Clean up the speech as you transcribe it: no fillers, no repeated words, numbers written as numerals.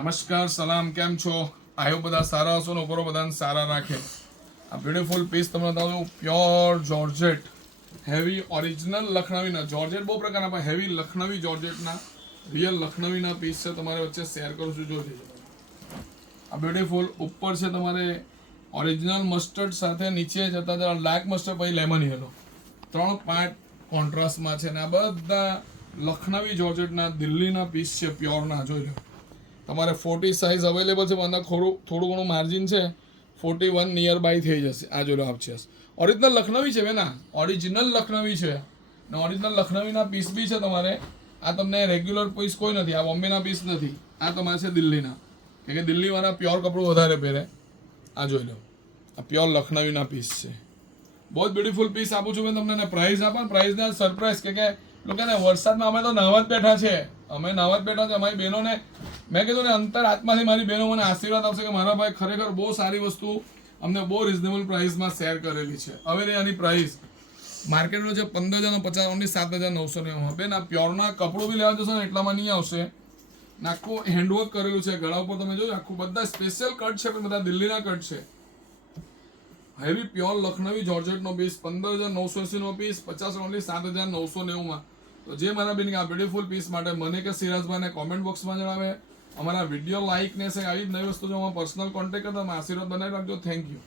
નમસ્કાર, સલામ, કેમ છો? આયો બધા સારા હશો ને ઉપરો બધાને સારા રાખે. આ બ્યુટીફુલ પીસ તમને બતાવું પ્યોર જોર્જેટ હેવી ઓરિજિનલ લખનવીના જોર્જેટ બહુ પ્રકારના પણ હેવી લખનવી જોર્જેટના રિયલ લખનવીના પીસ છે તમારે વચ્ચે શેર કરું છું. જોજો આ બ્યુટીફુલ ઉપર છે તમારે ઓરિજિનલ મસ્ટર્ડ સાથે નીચે જતા જરા બ્લેક મસ્ટર્ડ પછી લેમન યલો 3 પાર્ટ કોન્ટ્રાસ્ટમાં છે ને આ બધા લખનવી જોર્જેટના દિલ્હીના પીસ છે પ્યોરના. જોઈ લો તમારે 40 સાઇઝ અવેલેબલ છે પણ થોડું ઘણું માર્જિન છે 41 નિયર બાય થઈ જશે. આ જોઈ લો આપ છે ઓરિજિનલ લખનવી છે બેના, ઓરિજિનલ લખનવી છે ને ઓરિજિનલ લખનવીના પીસ બી છે તમારે. આ તમને રેગ્યુલર પીસ કોઈ નથી, આ બોમ્બેના પીસ નથી, આ તમારે છે દિલ્હીના, કે દિલ્હીવાળા પ્યોર કપડું વધારે પહેરે. આ જોઈ લો આ પ્યોર લખનવીના પીસ છે. બહુ જ બ્યુટીફુલ પીસ આપું છું મેં તમને. ને પ્રાઇસ આપો, પ્રાઇસના સરપ્રાઈઝ કે લોકોને વરસાદમાં અમે તો નાહવા જ બેઠા છે, અમારી બહેનોને મેં કીધું ને અંતર આત્માથી મારી બહેનો મને આશીર્વાદ આપશે કે મારા ભાઈ ખરેખર બહુ સારી વસ્તુ અમને બહુ રિઝનેબલ પ્રાઇસમાં શેર કરેલી છે. હવે આની પ્રાઇસ માર્કેટનો છે 15,050, ઓનલી 7,990. બેન આ પ્યોરના કપડું બી લેવા જશો ને એટલામાં નહીં આવશે. આખું હેન્ડવર્ક કરેલું છે ગળા ઉપર, તમે જોજો આખું બધા સ્પેશિયલ કટ છે પણ બધા દિલ્હીના કટ છે. હેવી પ્યોર લખનવી જોર્જેટનો પીસ 15,980નો પીસ 50 ઓનલી 7,990માં. તો જે મારા બેન આ બ્યુટીફુલ પીસ માટે મને કે સિરાજભાઈને કોમેન્ટ બોક્સમાં જણાવે. અમારા વિડીયો લાઇક ને છે આવી જ નવી વસ્તુ જો પર્સનલ કોન્ટેક્ટ કરતા આશીર્વાદ બનાવી રાખજો. Thank you.